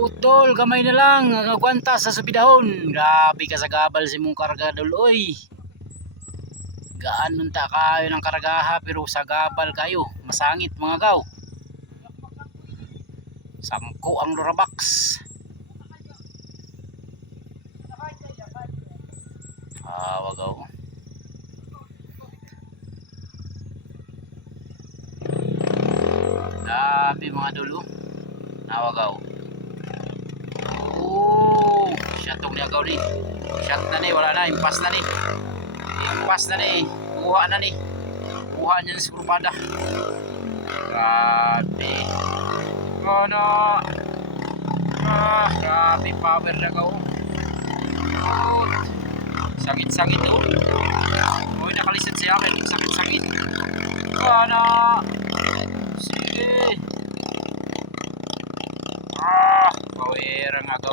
Utol, gamay na lang, agwanta sa subidahon. Grabe ka sa gabal si mong karga dol, oy. Gaan nun ta kayo ng karagaha pero sa gabal kayo, masangit mga gaw. Samko ang Durabox. Wagaw. Grabe mga dulo. Nawagaw. Shot tong niyagaw ni. Shot na ni, wala na, impas na ni. Impas na ni. Kuha na ni. Kuha niya sa kurpada. Grabe. Ano? Grabe power na gaw. Sakit-sakit oh. Uy, nakalisit siya akin. Sakit-sakit. Ano? Sige. Power nga gaw.